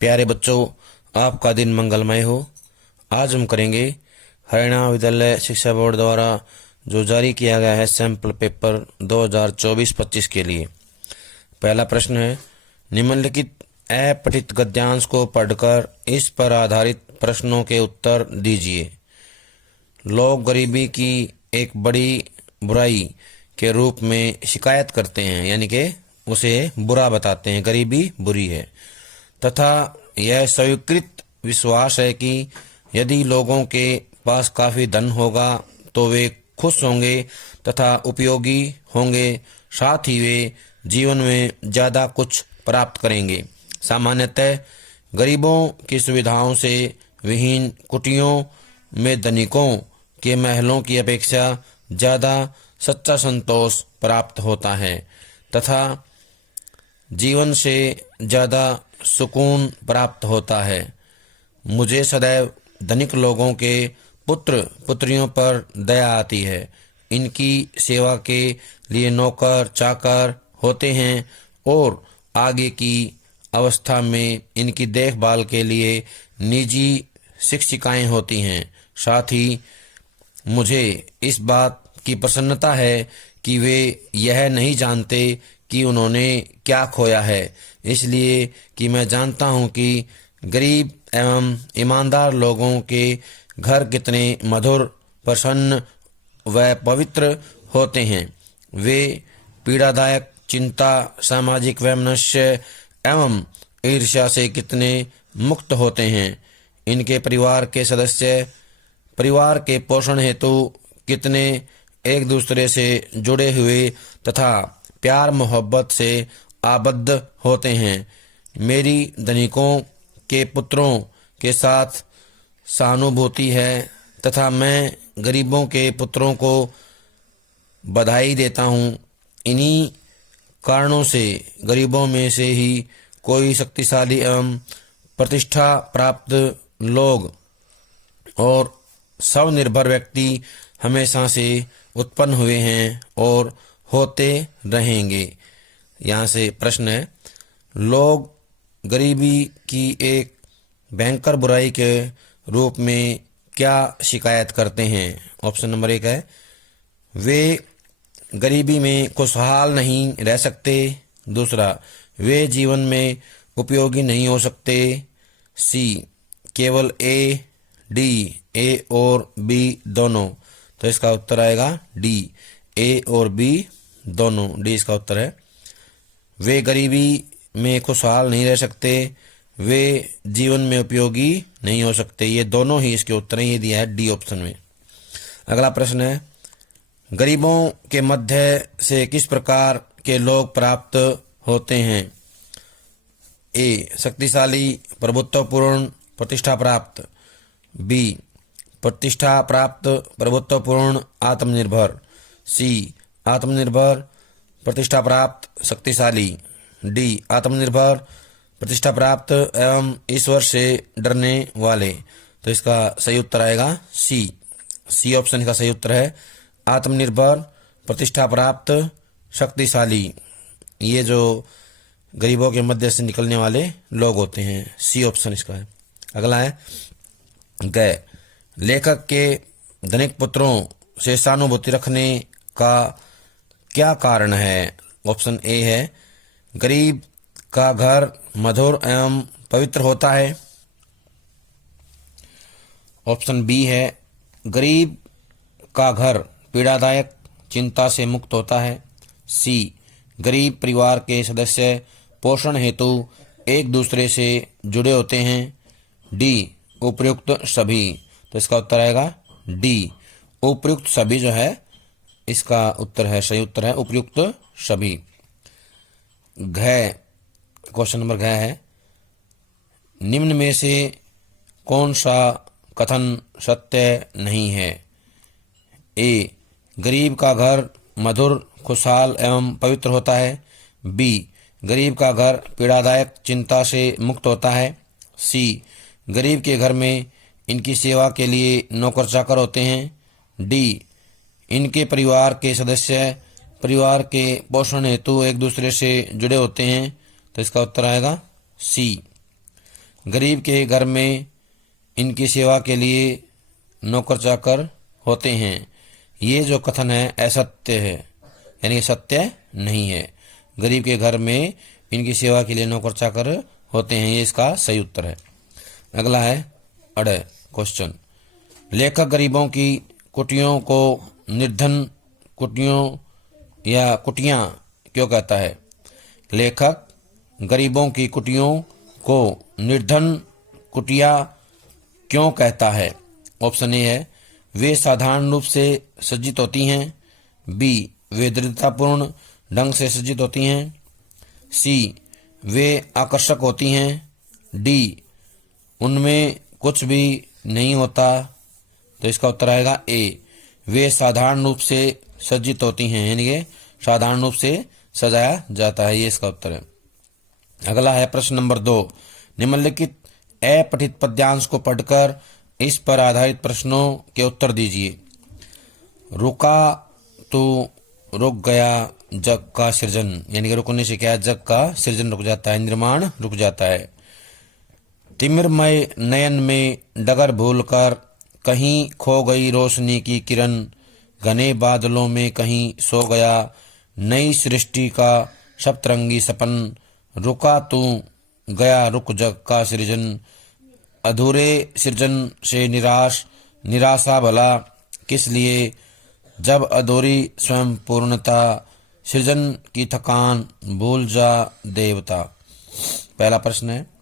प्यारे बच्चों, आपका दिन मंगलमय हो। आज हम करेंगे हरियाणा विद्यालय शिक्षा बोर्ड द्वारा जो जारी किया गया है सैंपल पेपर 2024-25 के लिए। पहला प्रश्न है, निम्नलिखित अपठित गद्यांश को पढ़कर इस पर आधारित प्रश्नों के उत्तर दीजिए। लोग गरीबी की एक बड़ी बुराई के रूप में शिकायत करते हैं, यानी कि उसे बुरा बताते हैं, गरीबी बुरी है, तथा यह स्वीकृत विश्वास है कि यदि लोगों के पास काफी धन होगा तो वे खुश होंगे तथा उपयोगी होंगे, साथ ही वे जीवन में ज्यादा कुछ प्राप्त करेंगे। सामान्यतः गरीबों की सुविधाओं से विहीन कुटियों में धनिकों के महलों की अपेक्षा ज्यादा सच्चा संतोष प्राप्त होता है तथा जीवन से ज्यादा सुकून प्राप्त होता है। मुझे सदैव धनिक लोगों के पुत्र पुत्रियों पर दया आती है। इनकी सेवा के लिए नौकर चाकर होते हैं और आगे की अवस्था में इनकी देखभाल के लिए निजी शिक्षिकाएं होती हैं। साथ ही मुझे इस बात की प्रसन्नता है कि वे यह नहीं जानते कि उन्होंने क्या खोया है, इसलिए कि मैं जानता हूं कि गरीब एवं ईमानदार लोगों के घर कितने मधुर, प्रसन्न व पवित्र होते हैं। वे पीड़ादायक चिंता, सामाजिक वैमनस्य एवं ईर्ष्या से कितने मुक्त होते हैं। इनके परिवार के सदस्य परिवार के पोषण हेतु कितने एक दूसरे से जुड़े हुए तथा प्यार मोहब्बत से आबद्ध होते हैं। मेरी धनिकों के पुत्रों के साथ सहानुभूति है तथा मैं गरीबों के पुत्रों को बधाई देता हूँ। इन्हीं कारणों से गरीबों में से ही कोई शक्तिशाली एवं प्रतिष्ठा प्राप्त लोग और स्वनिर्भर व्यक्ति हमेशा से उत्पन्न हुए हैं और होते रहेंगे। यहाँ से प्रश्न है, लोग गरीबी की एक भयंकर बुराई के रूप में क्या शिकायत करते हैं। ऑप्शन नंबर 1 है, वे गरीबी में खुशहाल नहीं रह सकते। दूसरा, वे जीवन में उपयोगी नहीं हो सकते। सी, केवल ए, डी, ए और बी दोनों। तो इसका उत्तर आएगा डी, ए और बी दोनों। डी इसका उत्तर है। वे गरीबी में खुशहाल नहीं रह सकते, वे जीवन में उपयोगी नहीं हो सकते। ये दोनों ही इसके उत्तर हैं। ये दिया है डी ऑप्शन में। अगला प्रश्न है, गरीबों के मध्य से किस प्रकार के लोग प्राप्त होते हैं। ए, शक्तिशाली, प्रभुत्वपूर्ण, प्रतिष्ठा प्राप्त। बी, प्रतिष्ठा प्राप्त, प्रभुत्वपूर्ण, आत्मनिर्भर। सी, आत्मनिर्भर, प्रतिष्ठा प्राप्त, शक्तिशाली। डी, आत्मनिर्भर, प्रतिष्ठा प्राप्त एवं ईश्वर से डरने वाले। तो इसका सही उत्तर आएगा सी। सी ऑप्शन का सही उत्तर है। आत्मनिर्भर, प्रतिष्ठा प्राप्त, शक्तिशाली, ये जो गरीबों के मध्य से निकलने वाले लोग होते हैं। सी ऑप्शन इसका है। अगला है, गए, लेखक के धनिक पुत्रों से सहानुभूति रखने का क्या कारण है। ऑप्शन ए है, गरीब का घर मधुर एवं पवित्र होता है। ऑप्शन बी है, गरीब का घर पीड़ादायक चिंता से मुक्त होता है। सी, गरीब परिवार के सदस्य पोषण हेतु एक दूसरे से जुड़े होते हैं। डी, उपयुक्त सभी। तो इसका उत्तर आएगा डी, उपयुक्त सभी जो है इसका उत्तर है, सही उत्तर है उपयुक्त सभी। घ, क्वेश्चन नंबर घ है, निम्न में से कौन सा कथन सत्य नहीं है। ए, गरीब का घर मधुर, खुशहाल एवं पवित्र होता है। बी, गरीब का घर पीड़ादायक चिंता से मुक्त होता है। सी, गरीब के घर में इनकी सेवा के लिए नौकर चाकर होते हैं। डी, इनके परिवार के सदस्य परिवार के पोषण हेतु एक दूसरे से जुड़े होते हैं। तो इसका उत्तर आएगा सी। गरीब के घर में इनकी सेवा के लिए नौकर चाकर होते हैं। ये जो कथन है असत्य है, यानी सत्य नहीं है। गरीब के घर में इनकी सेवा के लिए नौकर चाकर होते हैं, ये इसका सही उत्तर है। अगला है अड़ क्वेश्चन। लेखक गरीबों की कुटियों को निर्धन कुटियों या कुटियां क्यों कहता है? लेखक गरीबों की कुटियों को निर्धन कुटिया क्यों कहता है? ऑप्शन ए है वे साधारण रूप से सज्जित होती हैं, बी वे दृढ़तापूर्ण ढंग से सज्जित होती हैं, सी वे आकर्षक होती हैं, डी उनमें कुछ भी नहीं होता। तो इसका उत्तर आएगा ए वे साधारण रूप से सज्जित होती हैं, यानी कि साधारण रूप से सजाया जाता है, ये इसका उत्तर है। अगला है प्रश्न नंबर 2। निम्नलिखित अपठित पद्यांश को पढ़कर इस पर आधारित प्रश्नों के उत्तर दीजिए। रुका तो रुक गया जग का सृजन, यानी कि रुकने से क्या है, जग का सृजन रुक जाता है, निर्माण रुक जाता है। तिमिरमय नयन में डगर भूलकर कहीं खो गई रोशनी की किरण, घने बादलों में कहीं सो गया नई सृष्टि का सप्तरंगी सपन, रुका तू गया रुक जग का सृजन, अधूरे सृजन से निराशा भला किस लिए, जब अधूरी स्वयं पूर्णता, सृजन की थकान भूल जा देवता। पहला प्रश्न है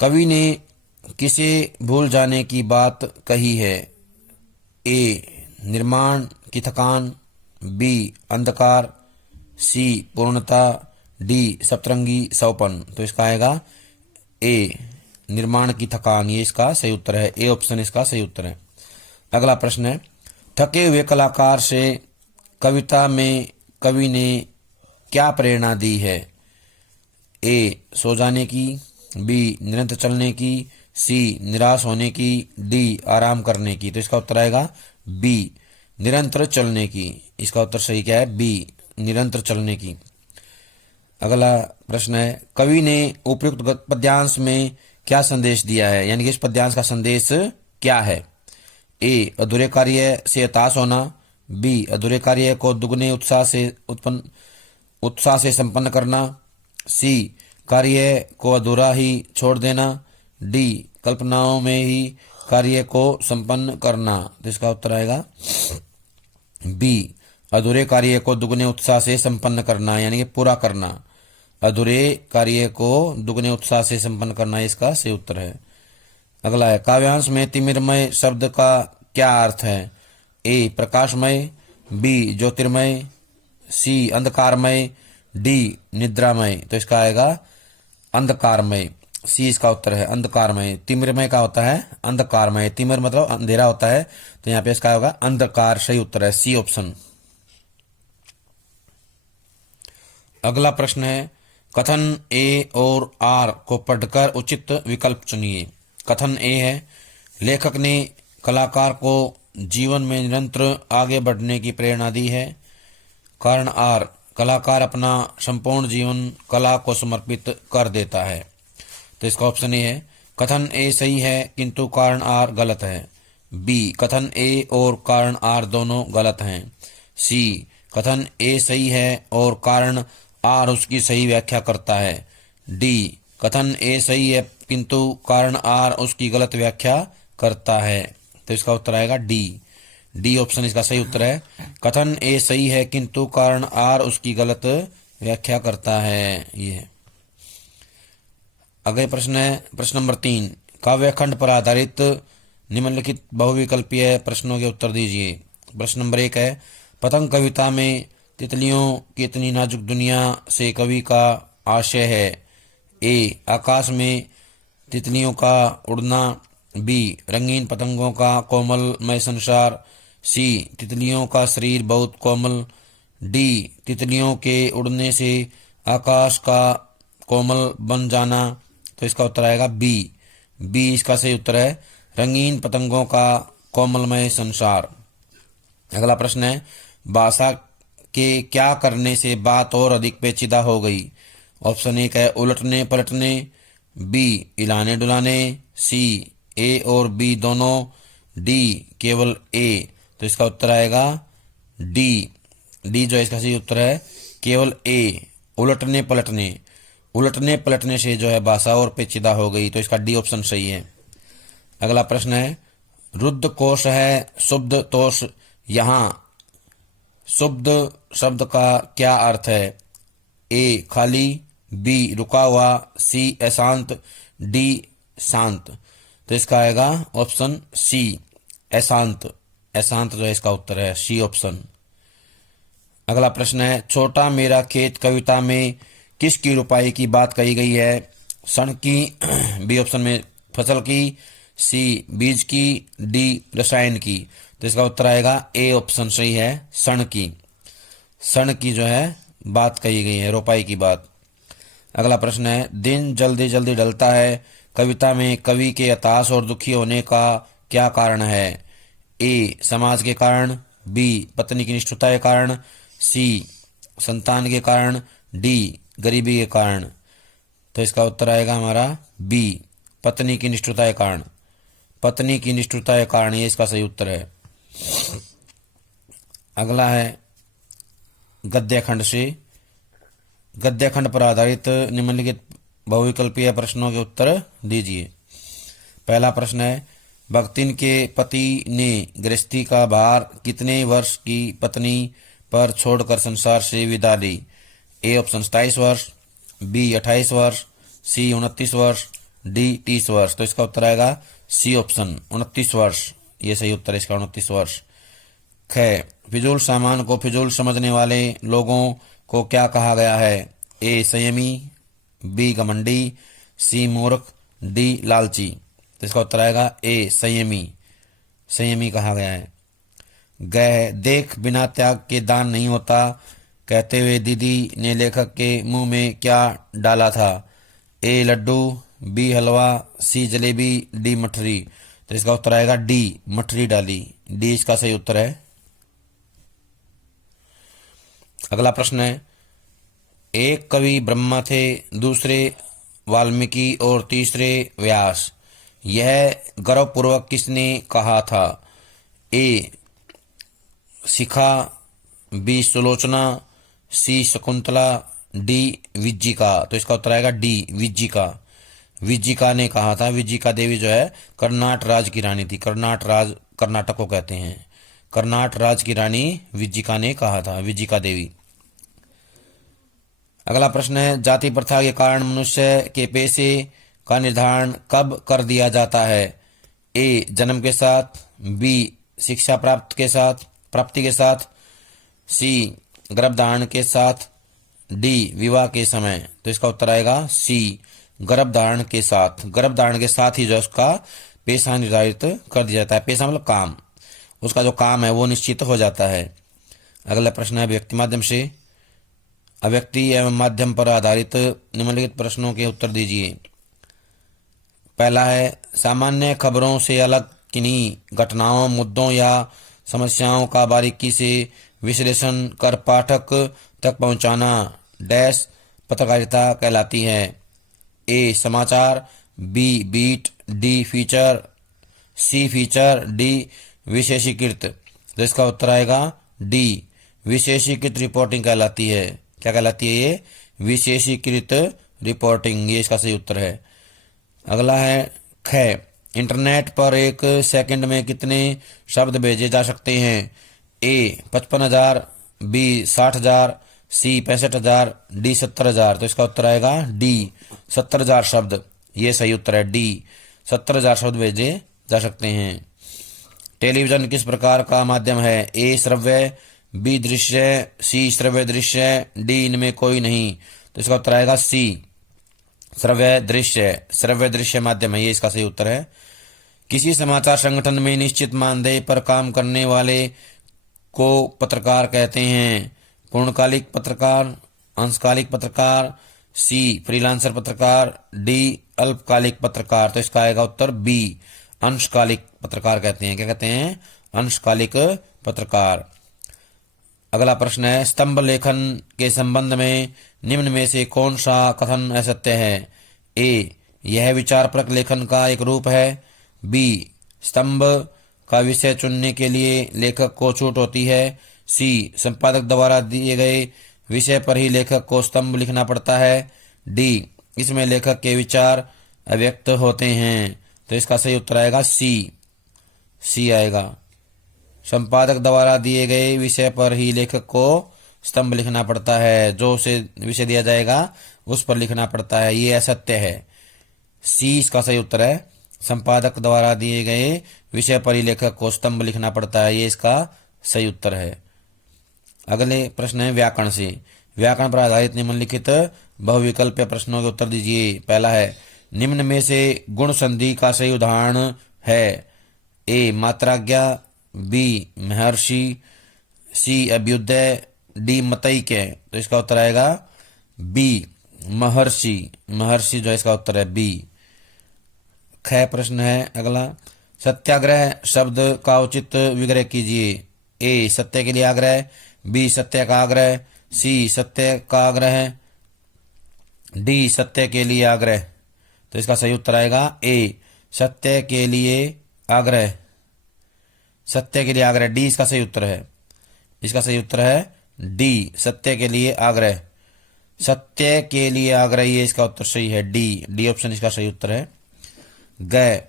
कवि ने किसे भूल जाने की बात कही है? ए निर्माण की थकान, बी अंधकार, सी पूर्णता, डी सप्तरंगी सौपन। तो इसका आएगा ए निर्माण की थकान, ये इसका सही उत्तर है। ए ऑप्शन इसका सही उत्तर है। अगला प्रश्न है थके हुए कलाकार से कविता में कवि ने क्या प्रेरणा दी है? ए सो जाने की, बी निरंतर चलने की, सी निराश होने की, डी आराम करने की। तो इसका उत्तर आएगा बी निरंतर चलने की। इसका उत्तर सही क्या है? बी निरंतर चलने की। अगला प्रश्न है कवि ने उपयुक्त पद्यांश में क्या संदेश दिया है, यानी कि इस पद्यांश का संदेश क्या है? ए अधूरे कार्य से हताश होना, बी अधूरे कार्य को दुगने उत्साह से संपन्न करना, सी कार्य को अधूरा ही छोड़ देना, डी कल्पनाओं में ही कार्य को संपन्न करना। तो इसका उत्तर आएगा बी अधूरे कार्य को दुगने उत्साह से संपन्न करना, यानी कि पूरा करना। अधूरे कार्य को दुगने उत्साह से संपन्न करना इसका सही उत्तर है। अगला है काव्यांश में तिमिरमय शब्द का क्या अर्थ है? ए प्रकाशमय, बी ज्योतिर्मय, सी अंधकारमय, डी निद्रामय। तो इसका आएगा अंधकारमय, सी इसका उत्तर है अंधकारमय। तिमिरमय का होता है अंधकारमय, तिमिर मतलब अंधेरा होता है, तो यहाँ पे इसका होगा अंधकार, सही उत्तर है सी ऑप्शन। अगला प्रश्न है कथन ए और आर को पढ़कर उचित विकल्प चुनिए। कथन ए है लेखक ने कलाकार को जीवन में निरंतर आगे बढ़ने की प्रेरणा दी है। कारण आर कलाकार अपना संपूर्ण जीवन कला को समर्पित कर देता है। तो इसका ऑप्शन ए है कथन ए सही है किंतु कारण आर गलत है, बी कथन ए और कारण आर दोनों गलत हैं, सी कथन ए सही है और कारण आर उसकी सही व्याख्या करता है, डी कथन ए सही है किंतु कारण आर उसकी गलत व्याख्या करता है। तो इसका उत्तर आएगा डी ऑप्शन इसका सही उत्तर है। कथन ए सही है किंतु कारण आर उसकी गलत व्याख्या करता है। ये अगले प्रश्न है प्रश्न नंबर 3। काव्यखंड पर आधारित निम्नलिखित बहुविकल्पीय प्रश्नों के उत्तर दीजिए। प्रश्न नंबर 1 है पतंग कविता में तितलियों की इतनी नाजुक दुनिया से कवि का आशय है? ए आकाश में तितलियों का उड़ना, बी रंगीन पतंगों का कोमलमय संसार, सी तितलियों का शरीर बहुत कोमल, डी तितलियों के उड़ने से आकाश का कोमल बन जाना। तो इसका उत्तर आएगा बी इसका सही उत्तर है रंगीन पतंगों का कोमलमय संसार। अगला प्रश्न है भाषा के क्या करने से बात और अधिक पेचीदा हो गई? ऑप्शन 1 है उलटने पलटने, बी इलाने डुलाने, सी ए और बी दोनों, डी केवल ए। तो इसका उत्तर आएगा डी। डी जो है इसका सही उत्तर है, केवल ए। उलटने पलटने, उलटने पलटने से जो है भाषा और पेचीदा हो गई, तो इसका डी ऑप्शन सही है। अगला प्रश्न है, रुद्ध कोश है शुद्ध तोष, यहाँ शुद्ध शब्द का क्या अर्थ है? ए खाली, बी रुका हुआ, सी अशांत, डी शांत। तो इसका आएगा ऑप्शन सी अशांत। अशांत जो है इसका उत्तर है, सी ऑप्शन। अगला प्रश्न है, छोटा मेरा खेत कविता में किसकी रुपाई की बात कही गई है? षण की, बी ऑप्शन में फसल की, सी बीज की, डी रसायन की। तो इसका उत्तर आएगा ए ऑप्शन सही है, षण की। षण की जो है बात कही गई है, रुपाई की बात। अगला प्रश्न है, दिन जल्दी जल्दी ढलता है कविता में कवि के हताश और दुखी होने का क्या कारण है? ए समाज के कारण, बी पत्नी की निष्ठुरता के कारण, सी संतान के कारण, डी गरीबी के कारण। तो इसका उत्तर आएगा हमारा बी पत्नी की निष्ठुरता के कारण। पत्नी की निष्ठुरता के कारण, ये इसका सही उत्तर है। अगला है गद्यखंड से, गद्यखंड पर आधारित निम्नलिखित बहुविकल्पीय प्रश्नों के उत्तर दीजिए। पहला प्रश्न है, भक्तिन के पति ने गृहस्थी का भार कितने वर्ष की पत्नी पर छोड़कर संसार से विदा ली? ए ऑप्शन 27 वर्ष, बी 28 वर्ष, सी 29 वर्ष, डी 30 वर्ष। तो इसका उत्तर आएगा सी ऑप्शन 29 वर्ष, ये सही उत्तर है इसका, 29 वर्ष। ख फिजूल सामान को फिजूल समझने वाले लोगों को क्या कहा गया है? ए संयमी, बी घमंडी, सी मूर्ख, डी लालची। तो इसका उत्तर आएगा ए संयमी। संयमी कहा गया है। गह देख बिना त्याग के दान नहीं होता कहते हुए दीदी ने लेखक के मुंह में क्या डाला था? ए लड्डू, बी हलवा, सी जलेबी, डी मठरी। तो इसका उत्तर आएगा डी मठरी डाली। डी इसका सही उत्तर है। अगला प्रश्न है, एक कवि ब्रह्मा थे, दूसरे वाल्मीकि और तीसरे व्यास, यह गर्वपूर्वक किसने कहा था? ए शिखा, बी सुलोचना, सी शकुंतला, डी विज्जिका। तो इसका उत्तर आएगा डी विज्जिका। विज्जिका ने कहा था। विज्जिका देवी जो है कर्नाट राज की रानी थी। कर्नाटक को कहते हैं। कर्नाट राज की रानी विज्जिका ने कहा था, विज्जिका देवी। अगला प्रश्न है, जाति प्रथा के कारण मनुष्य के पेशे का निर्धारण कब कर दिया जाता है? ए जन्म के साथ, बी शिक्षा प्राप्ति के साथ, सी गर्भधारण के साथ, डी विवाह के समय। तो इसका उत्तर आएगा सी गर्भधारण के साथ। गर्भधारण के साथ ही जो उसका पेशा निर्धारित कर दिया जाता है। पेशा मतलब काम, उसका जो काम है वो निश्चित हो जाता है। अगला प्रश्न है, व्यक्ति माध्यम से अव्यक्ति एवं माध्यम पर आधारित निम्नलिखित प्रश्नों के उत्तर दीजिए। पहला है, सामान्य खबरों से अलग किन्हीं घटनाओं, मुद्दों या समस्याओं का बारीकी से विश्लेषण कर पाठक तक पहुंचाना डैश पत्रकारिता कहलाती है? ए समाचार, बी बीट, डी फीचर, सी फीचर, डी विशेषीकृत। तो इसका उत्तर आएगा डी विशेषीकृत रिपोर्टिंग कहलाती है। क्या कहलाती है ये? विशेषीकृत रिपोर्टिंग, ये इसका सही उत्तर है। अगला है ख, इंटरनेट पर एक सेकंड में कितने शब्द भेजे जा सकते हैं? ए 55,000, बी 60,000, सी 65,000, डी 70,000। तो इसका उत्तर आएगा डी 70,000 शब्द, ये सही उत्तर है। डी 70,000 शब्द भेजे जा सकते हैं। टेलीविजन किस प्रकार का माध्यम है? ए श्रव्य, बी दृश्य, सी श्रव्य दृश्य, डी इनमें कोई नहीं। तो इसका उत्तर आएगा सी श्रव्य दृश्य। श्रव्य दृश्य माध्यम है, ये इसका सही उत्तर है। किसी समाचार संगठन में निश्चित मानदेय पर काम करने वाले को पत्रकार कहते हैं? पूर्णकालिक पत्रकार, अंशकालिक पत्रकार, सी फ्रीलांसर पत्रकार, डी अल्पकालिक पत्रकार। तो इसका आएगा उत्तर बी अंशकालिक पत्रकार कहते हैं। क्या कहते हैं? अंशकालिक पत्रकार। अगला प्रश्न है, स्तंभ लेखन के संबंध में निम्न में से कौन सा कथन असत्य है? ए यह विचारपरक लेखन का एक रूप है। बी, स्तंभ का विषय चुनने के लिए लेखक को छूट होती है। सी, संपादक द्वारा दिए गए विषय पर ही लेखक को स्तंभ लिखना पड़ता है। डी, इसमें लेखक के विचार अव्यक्त होते हैं। तो इसका सही उत्तर आएगा सी आएगा। संपादक द्वारा दिए गए विषय पर ही लेखक को स्तंभ लिखना पड़ता है। जो उसे विषय दिया जाएगा उस पर लिखना पड़ता है, ये असत्य है। सी इसका सही उत्तर है। संपादक द्वारा दिए गए विषय पर ही लेखक को स्तंभ लिखना पड़ता है, ये इसका सही उत्तर है। अगले प्रश्न है व्याकरण से। व्याकरण पर आधारित निम्नलिखित बहुविकल्पीय प्रश्नों के उत्तर दीजिए। पहला है, निम्न में से गुण संधि का सही उदाहरण है। ए, मात्राज्ञा, बी, महर्षि, सी, अभ्युदय, डी, मतैक्य। तो इसका उत्तर आएगा बी, महर्षि। महर्षि जो इसका उत्तर है बी। ख प्रश्न है अगला, सत्याग्रह शब्द का उचित विग्रह कीजिए। ए, सत्य के लिए आग्रह, बी, सत्य का आग्रह, सी, सत्य का आग्रह, डी, सत्य के लिए आग्रह। तो इसका सही उत्तर आएगा ए, सत्य के लिए आग्रह। सत्य के लिए आग्रह, डी इसका सही उत्तर है। इसका सही उत्तर है डी, सत्य के लिए आग्रह। सत्य के लिए आग्रह, ये इसका उत्तर सही है डी ऑप्शन इसका सही उत्तर है। ग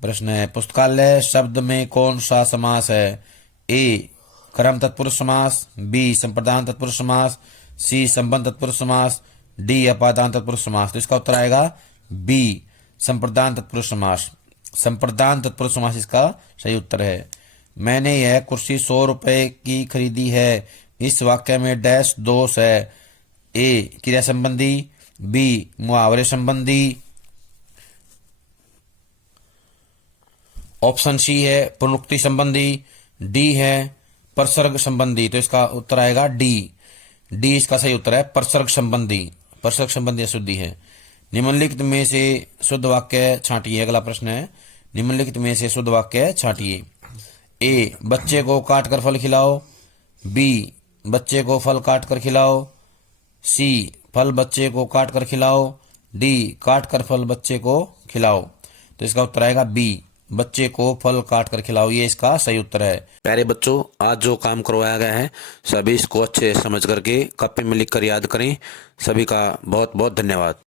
प्रश्न है, पुस्तकालय शब्द में कौन सा समास है। ए, कर्म तत्पुरुष समास, बी, संप्रदान तत्पुरुष समास, सी, संबंध तत्पुरुष समास, डी, अपादान तत्पुरुष समास। तो इसका उत्तर आएगा बी, संप्रदान तत्पुरुष समास। संप्रदान तत्पुरुष समास इसका सही उत्तर है। मैंने यह कुर्सी 100 रुपए की खरीदी है। इस वाक्य में डैश दोष है। ए, क्रिया संबंधी, बी, मुहावरे संबंधी, ऑप्शन सी है पुनरुक्ति संबंधी, डी है परसर्ग संबंधी। तो इसका उत्तर आएगा डी इसका सही उत्तर है परसर्ग संबंधी। परसर्ग संबंधी अशुद्धि है। निम्नलिखित में से शुद्ध वाक्य छांटिए। अगला प्रश्न है, निम्नलिखित में से शुद्ध वाक्य छांटिए। ए, बच्चे को काट कर फल खिलाओ, बी, बच्चे को फल काट कर खिलाओ, सी, फल बच्चे को काट कर खिलाओ, डी, काट कर फल बच्चे को खिलाओ। तो इसका उत्तर आएगा बी, बच्चे को फल काट कर खिलाओ, ये इसका सही उत्तर है। प्यारे बच्चों, आज जो काम करवाया गया है सभी इसको अच्छे समझ करके कॉपी में लिख कर याद करें। सभी का बहुत बहुत धन्यवाद।